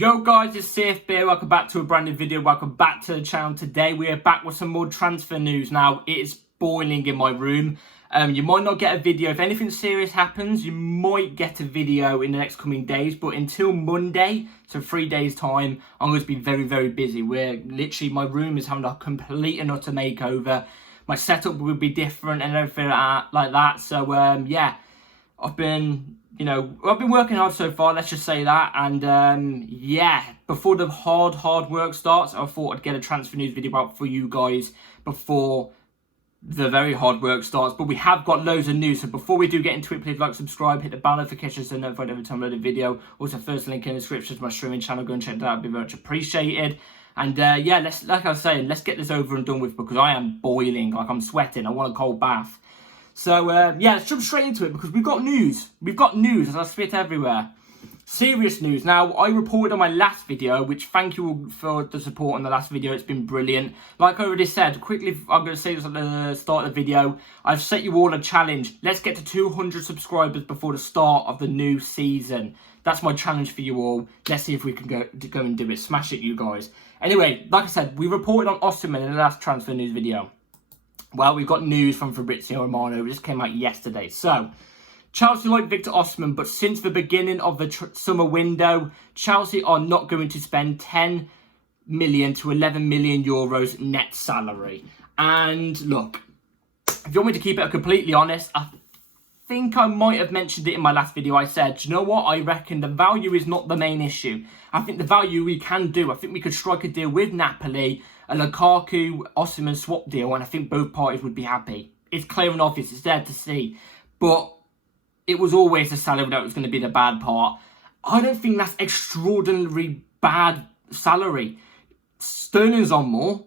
Yo guys, it's CFB. Welcome back to a brand new video. Welcome back to the channel. Today we are back with some more transfer news. Now it is boiling in my room. You might not get a video. If anything serious happens, you might get a video in the next coming days. But until Monday, so 3 days time, I'm going to be very, very busy. My room is having a complete and utter makeover. My setup will be different and everything like that. So yeah, I've been working hard so far, let's just say that. And yeah, before the hard work starts, I thought I'd get a transfer news video out for you guys before the very hard work starts. But we have got loads of news. So before we do get into it, please like, subscribe, hit the bell notification so notified every time I load a video. Also, first link in the description to my streaming channel. Go and check that out. It'd be very much appreciated. And yeah, like I was saying, let's get this over and done with because I am boiling. Like, I'm sweating. I want a cold bath. So, yeah, let's jump straight into it because we've got news. We've got news as I spit everywhere. Serious news. Now, I reported on my last video, which thank you all for the support on the last video. It's been brilliant. Like I already said, quickly, I'm going to say this at the start of the video. I've set you all a challenge. Let's get to 200 subscribers before the start of the new season. That's my challenge for you all. Let's see if we can go and do it. Smash it, you guys. Anyway, like I said, we reported on Osimhen in the last transfer news video. Well, we've got news from Fabrizio Romano. It just came out yesterday. So, Chelsea like Victor Osimhen, but since the beginning of the summer window, Chelsea are not going to spend 10 million to 11 million euros net salary. And look, if you want me to keep it completely honest, I think I might have mentioned it in my last video. I said, do you know what? I reckon the value is not the main issue. I think the value we can do. I think we could strike a deal with Napoli, a Lukaku, Osimhen swap deal, and I think both parties would be happy. It's clear and obvious. It's there to see. But it was always the salary that was going to be the bad part. I don't think that's extraordinarily bad salary. Sterling's on more.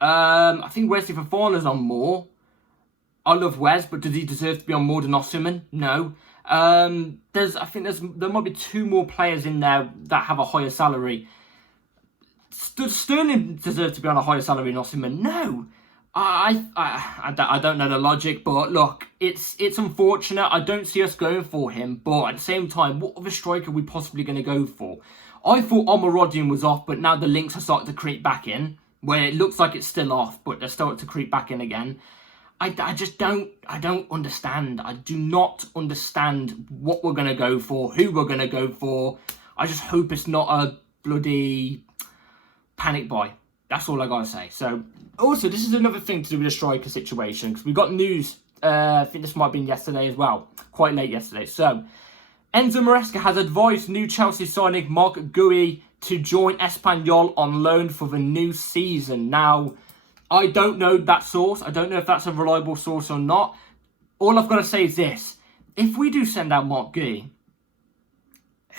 I think Wesley Fofana's on more. I love Wes, but does he deserve to be on more than Osimhen? No. There might be two more players in there that have a higher salary. Does Sterling deserve to be on a higher salary than Osimhen? No. I don't know the logic, but look, it's unfortunate. I don't see us going for him, but at the same time, what other striker are we possibly going to go for? I thought Omarodian was off, but now the links are starting to creep back in, where it looks like it's still off, but they're starting to creep back in again. I don't understand. I do not understand what we're going to go for, who we're going to go for. I just hope it's not a bloody panic buy. That's all I got to say. So, also, this is another thing to do with the striker situation, because we got news, I think this might have been yesterday as well, quite late yesterday. So, Enzo Maresca has advised new Chelsea signing Marc Goalie to join Espanyol on loan for the new season. Now, I don't know that source. I don't know if that's a reliable source or not. All I've got to say is this. If we do send out Marc Goalie,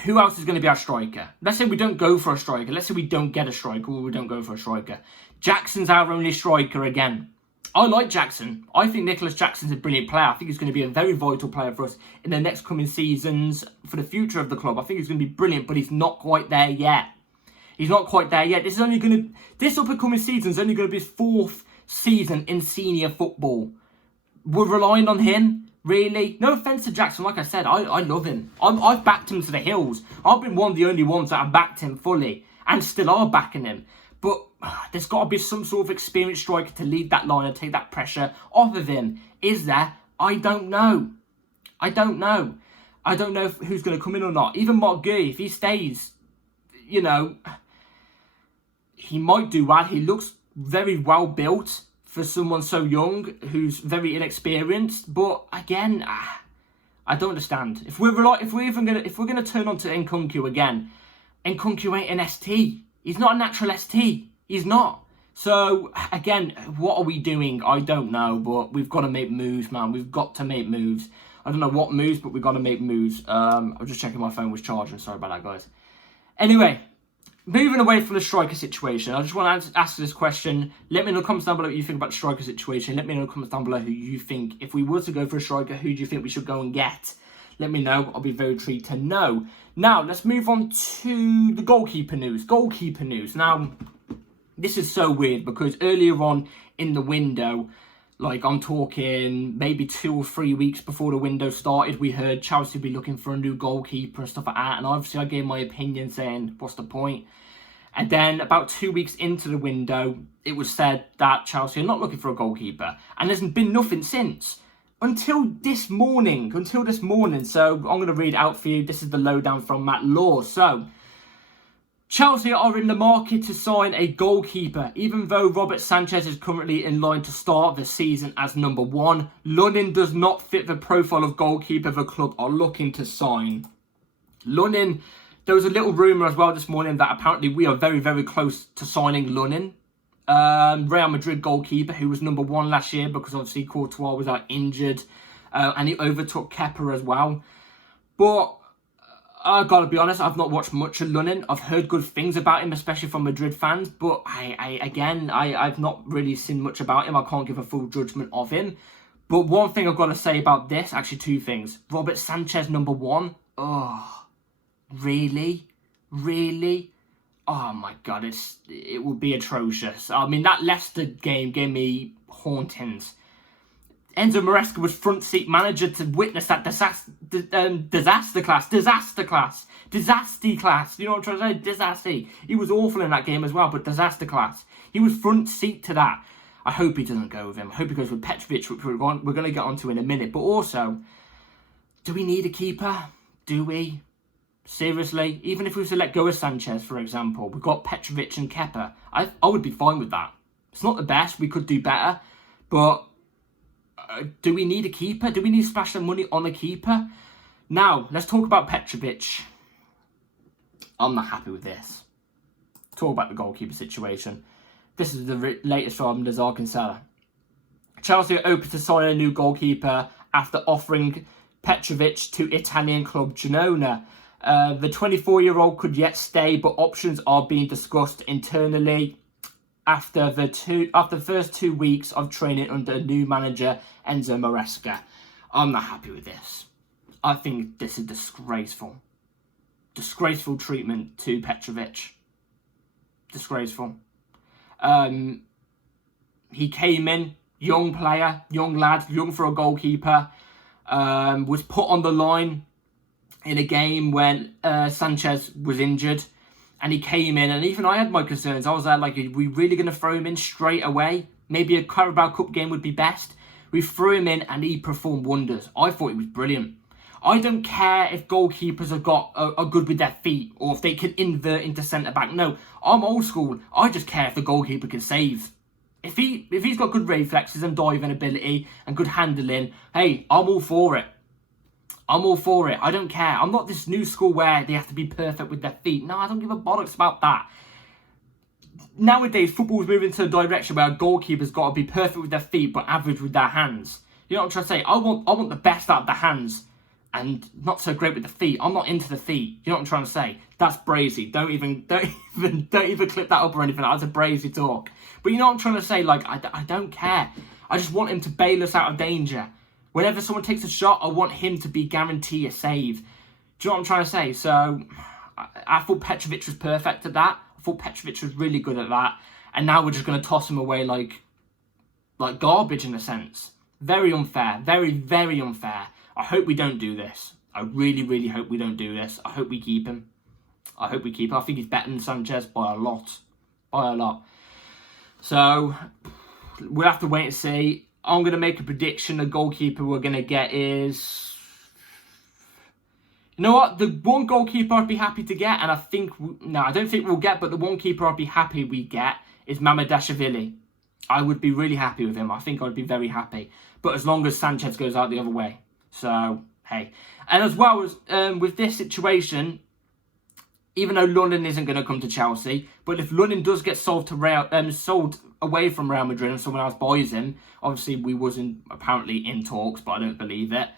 who else is going to be our striker? Let's say we don't go for a striker. Let's say we don't get a striker or we don't go for a striker. Jackson's our only striker again. I like Jackson. I think Nicholas Jackson's a brilliant player. I think he's going to be a very vital player for us in the next coming seasons for the future of the club. I think he's going to be brilliant, but he's not quite there yet. He's not quite there yet. This up and coming season is only going to be his 4th season in senior football. We're relying on him, really. No offence to Jackson, like I said, I love him. I've backed him to the hills. I've been one of the only ones that have backed him fully and still are backing him. But there's got to be some sort of experienced striker to lead that line and take that pressure off of him. Is there? I don't know. I don't know who's going to come in or not. Even Marc Goalie, if he stays, he might do well. He looks very well built for someone so young who's very inexperienced. But again, I don't understand. If we're gonna turn on to Nkunku again, Nkunku ain't an ST. He's not a natural ST. He's not. So again, what are we doing? I don't know. But we've got to make moves, man. We've got to make moves. I don't know what moves, but we've got to make moves. I'm just checking my phone was charging. Sorry about that, guys. Anyway, moving away from the striker situation, I just want to ask this question. Let me know in the comments down below what you think about the striker situation. Let me know in the comments down below who you think, if we were to go for a striker, who do you think we should go and get? Let me know. I'll be very intrigued to know. Now, let's move on to the goalkeeper news. Now, this is so weird because earlier on in the window, Like, I'm talking maybe 2 or 3 weeks before the window started, we heard Chelsea be looking for a new goalkeeper and stuff like that. And obviously I gave my opinion saying, what's the point? And then about 2 weeks into the window, it was said that Chelsea are not looking for a goalkeeper. And there's been nothing since. Until this morning. So I'm going to read it out for you. This is the lowdown from Matt Law. So, Chelsea are in the market to sign a goalkeeper. Even though Robert Sanchez is currently in line to start the season as number 1, Lunin does not fit the profile of goalkeeper the club are looking to sign. Lunin, there was a little rumour as well this morning that apparently we are very, very close to signing Lunin. Real Madrid goalkeeper who was number 1 last year because obviously Courtois was out injured. And he overtook Kepa as well. But I've got to be honest, I've not watched much of Lunin. I've heard good things about him, especially from Madrid fans. But I've not really seen much about him. I can't give a full judgment of him. But one thing I've got to say about this, actually 2 things. Robert Sanchez, number 1. Oh, really? Really? Oh my God, it would be atrocious. I mean, that Leicester game gave me hauntings. Enzo Maresca was front seat manager to witness that disaster class. You know what I'm trying to say? Disaster. He was awful in that game as well, but disaster class. He was front seat to that. I hope he doesn't go with him. I hope he goes with Petrovic, which we're going to get onto in a minute. But also, do we need a keeper? Do we? Seriously? Even if we were to let go of Sanchez, for example, we've got Petrovic and Kepa. I would be fine with that. It's not the best. We could do better. But do we need a keeper? Do we need to splash some money on a keeper? Now, let's talk about Petrovic. I'm not happy with this. Talk about the goalkeeper situation. This is the latest from Lazar Kinsella. Chelsea are open to sign a new goalkeeper after offering Petrovic to Italian club Genoa. The 24-year-old could yet stay, but options are being discussed internally after the first 2 weeks of training under new manager Enzo Maresca. I'm not happy with this. I think this is disgraceful. Disgraceful treatment to Petrovic. Disgraceful. He came in, young player, young lad, young for a goalkeeper, was put on the line in a game when Sanchez was injured. And he came in, and even I had my concerns. I was like, are we really going to throw him in straight away? Maybe a Carabao Cup game would be best. We threw him in, and he performed wonders. I thought he was brilliant. I don't care if goalkeepers are good with their feet, or if they can invert into centre-back. No, I'm old school. I just care if the goalkeeper can save. If he's got good reflexes and diving ability and good handling, hey, I'm all for it. I'm all for it. I don't care. I'm not this new school where they have to be perfect with their feet. No, I don't give a bollocks about that. Nowadays, football's moving to a direction where a goalkeeper's got to be perfect with their feet but average with their hands. You know what I'm trying to say? I want the best out of the hands and not so great with the feet. I'm not into the feet. You know what I'm trying to say? That's brazy. Don't even clip that up or anything. That's a brazy talk. But you know what I'm trying to say? Like, I don't care. I just want him to bail us out of danger. Whenever someone takes a shot, I want him to be guaranteed a save. Do you know what I'm trying to say? So, I thought Petrovic was perfect at that. I thought Petrovic was really good at that. And now we're just going to toss him away like garbage in a sense. Very unfair. Very, very unfair. I hope we don't do this. I really, really hope we don't do this. I hope we keep him. I think he's better than Sanchez by a lot. By a lot. So, we'll have to wait and see. I'm going to make a prediction. The goalkeeper we're going to get is... You know what? The one goalkeeper I'd be happy to get, and I don't think we'll get, but the one keeper I'd be happy we get is Mamardashvili. I would be really happy with him. I think I'd be very happy. But as long as Sanchez goes out the other way. So, hey. And as well as with this situation, even though Lunin isn't going to come to Chelsea, but if Lunin does get sold away from Real Madrid and someone else buys him, obviously we wasn't apparently in talks, but I don't believe it.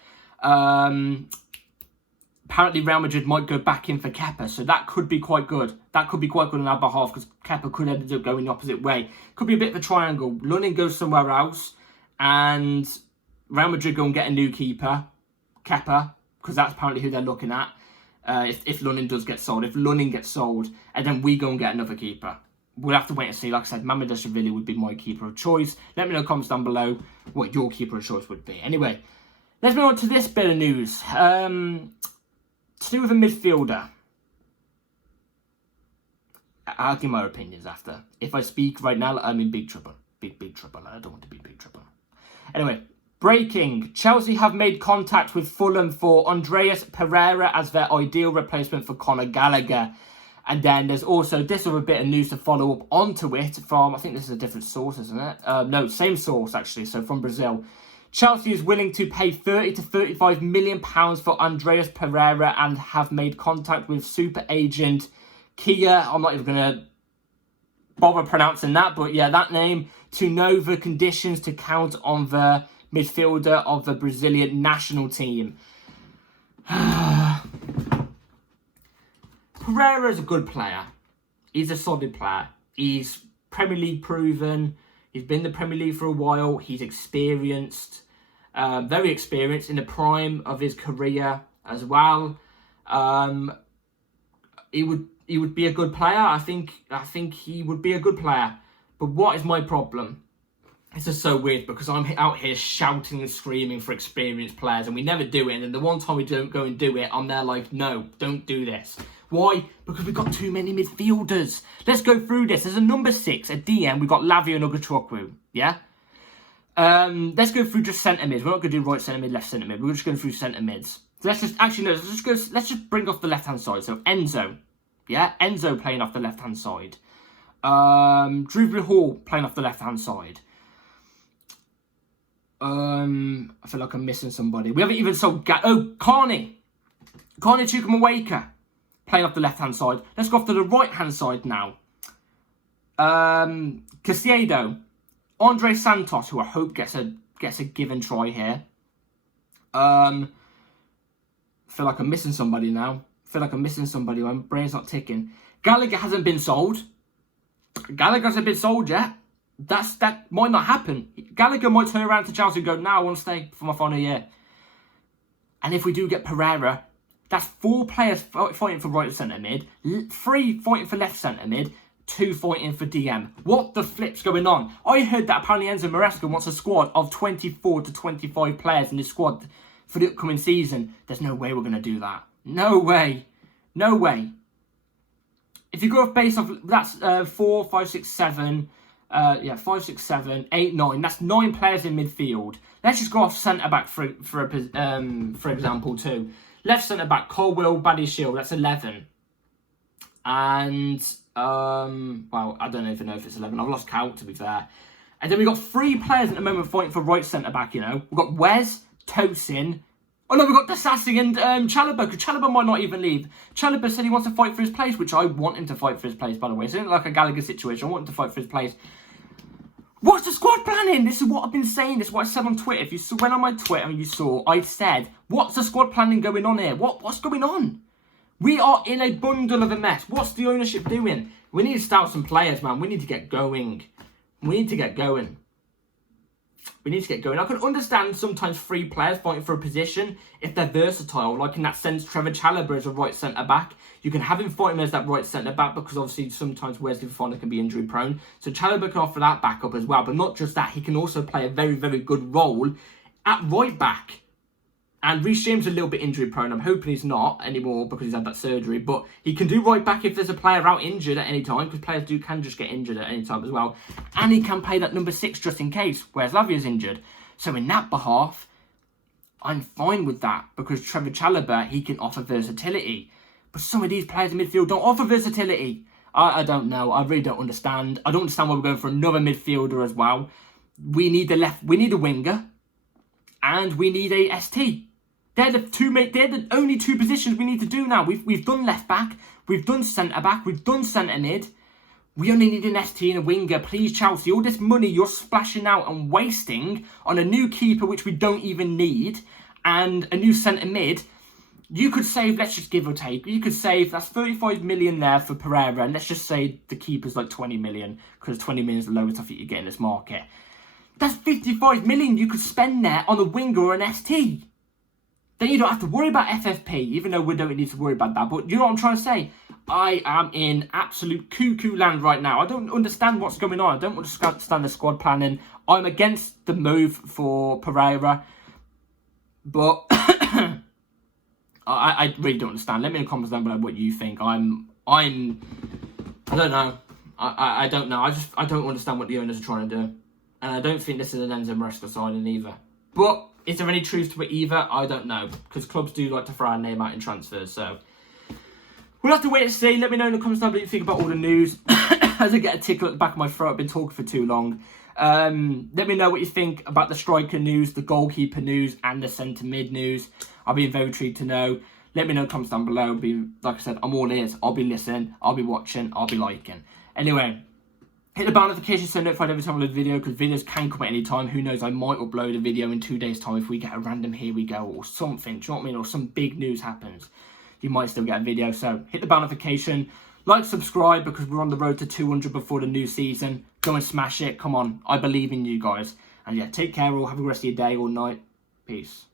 Apparently Real Madrid might go back in for Kepa, so that could be quite good. That could be quite good on our behalf because Kepa could end up going the opposite way. Could be a bit of a triangle. Lunin goes somewhere else, and Real Madrid go and get a new keeper, Kepa, because that's apparently who they're looking at. If Lunin does get sold. If Lunin gets sold, and then we go and get another keeper. we'll have to wait and see. Like I said, Mamadashvili would be my keeper of choice. Let me know in the comments down below what your keeper of choice would be. Anyway, let's move on to this bit of news. To do with a midfielder. I'll give my opinions after. If I speak right now, I'm in big trouble. Big trouble. I don't want to be in big trouble. Anyway, breaking. Chelsea have made contact with Fulham for Andreas Pereira as their ideal replacement for Conor Gallagher. And then there's also this other bit of news to follow up onto it from, I think this is a different source, isn't it? No, same source actually, so from Brazil. Chelsea is willing to pay 30 to 35 million pounds for Andreas Pereira and have made contact with super agent Kia. I'm not even going to bother pronouncing that, but yeah, that name, to know the conditions to count on the midfielder of the Brazilian national team. Pereira is a good player. He's a solid player. He's Premier League proven. He's been in the Premier League for a while. He's experienced. Very experienced in the prime of his career as well. He would be a good player. I think he would be a good player. But what is my problem? This is so weird because I'm out here shouting and screaming for experienced players and we never do it. And then the one time we don't go and do it, I'm there like, no, don't do this. Why? Because we've got too many midfielders. Let's go through this. There's a number 6, a DM. We've got Lavia and Ugochukwu. Yeah? Let's go through just centre mids. We're not going to do right centre mid, left centre mid. We're just going through centre mids. So let's just bring off the left hand side. So Enzo. Yeah? Enzo playing off the left hand side. Drew Hall playing off the left hand side. I feel like I'm missing somebody. We haven't even sold... Carney Chukwuemeka playing off the left-hand side. Let's go off to the right-hand side now. Caicedo. Andre Santos, who I hope gets a given try here. I feel like I'm missing somebody now. My brain's not ticking. Gallagher hasn't been sold. Gallagher hasn't been sold yet. That might not happen. Gallagher might turn around to Chelsea and go, no, I want to stay for my final year. And if we do get Pereira, that's 4 players fighting for right centre mid, 3 fighting for left centre mid, 2 fighting for DM. What the flip's going on? I heard that apparently Enzo Maresca wants a squad of 24 to 25 players in his squad for the upcoming season. There's no way we're going to do that. No way. No way. If you go off base off, that's 4, 5, 6, 7... 5, 6, 7, 8, 9. That's 9 players in midfield. Let's just go off centre-back for example, too. Left centre-back, Colwell, Badiashile. That's 11. And, well, I don't even know if it's 11. I've lost count, to be fair. And then we've got 3 players at the moment fighting for right centre-back, you know. We've got Wes, Tosin. Oh, no, we've got Disasi and Chalobah, because Chalobah might not even leave. Chalobah said he wants to fight for his place, which I want him to fight for his place, by the way. So it's not like a Gallagher situation. I want him to fight for his place. What's the squad planning? This is what I've been saying. This is what I said on Twitter. If you went on my Twitter and you saw, I said, what's the squad planning going on here? What's going on? We are in a bundle of a mess. What's the ownership doing? We need to start some players, man. We need to get going. We need to get going. I can understand sometimes 3 players fighting for a position if they're versatile. Like in that sense, Trevor Chalobah is a right centre-back. You can have him fighting as that right centre-back because obviously sometimes Wesley Fofana can be injury prone. So Chalobah can offer that backup as well. But not just that, he can also play a very, very good role at right back. And Reece James is a little bit injury prone. I'm hoping he's not anymore because he's had that surgery. But he can do right back if there's a player out injured at any time. Because players can just get injured at any time as well. And he can play that number 6 just in case. Whereas Lavia's injured. So in that behalf, I'm fine with that. Because Trevor Chalobah, he can offer versatility. But some of these players in midfield don't offer versatility. I don't know. I really don't understand. I don't understand why we're going for another midfielder as well. We need a winger. And we need a ST. They're the only 2 positions we need to do now. We've done left back, we've done centre back, we've done centre mid. We only need an ST and a winger. Please, Chelsea, all this money you're splashing out and wasting on a new keeper, which we don't even need, and a new centre mid. You could save, let's just give or take, you could save, that's 35 million there for Pereira, and let's just say the keeper's like 20 million, because 20 million is the lowest I think you get in this market. That's 55 million you could spend there on a winger or an ST. Then you don't have to worry about FFP, even though we don't need to worry about that. But you know what I'm trying to say? I am in absolute cuckoo land right now. I don't understand what's going on. I don't understand the squad planning. I'm against the move for Pereira, but I really don't understand. Let me in the comments down below what you think. I don't know. I don't know. I don't understand what the owners are trying to do. And I don't think this is an Enzo Maresca signing either. But is there any truth to it either? I don't know. Because clubs do like to throw our name out in transfers. So we'll have to wait and see. Let me know in the comments down below what you think about all the news. As I get a tickle at the back of my throat, I've been talking for too long. Let me know what you think about the striker news, the goalkeeper news, and the centre mid news. I'll be very intrigued to know. Let me know in the comments down below. Like I said, I'm all ears. I'll be listening. I'll be watching. I'll be liking. Anyway, hit the bell notification so notified every time I upload a video, because videos can come at any time. Who knows, I might upload a video in 2 days' time if we get a random here we go or something. Do you know what I mean? Or some big news happens. You might still get a video. So hit the bell notification. Like, subscribe, because we're on the road to 200 before the new season. Go and smash it. Come on. I believe in you guys. And yeah, take care all. Have a good rest of your day or night. Peace.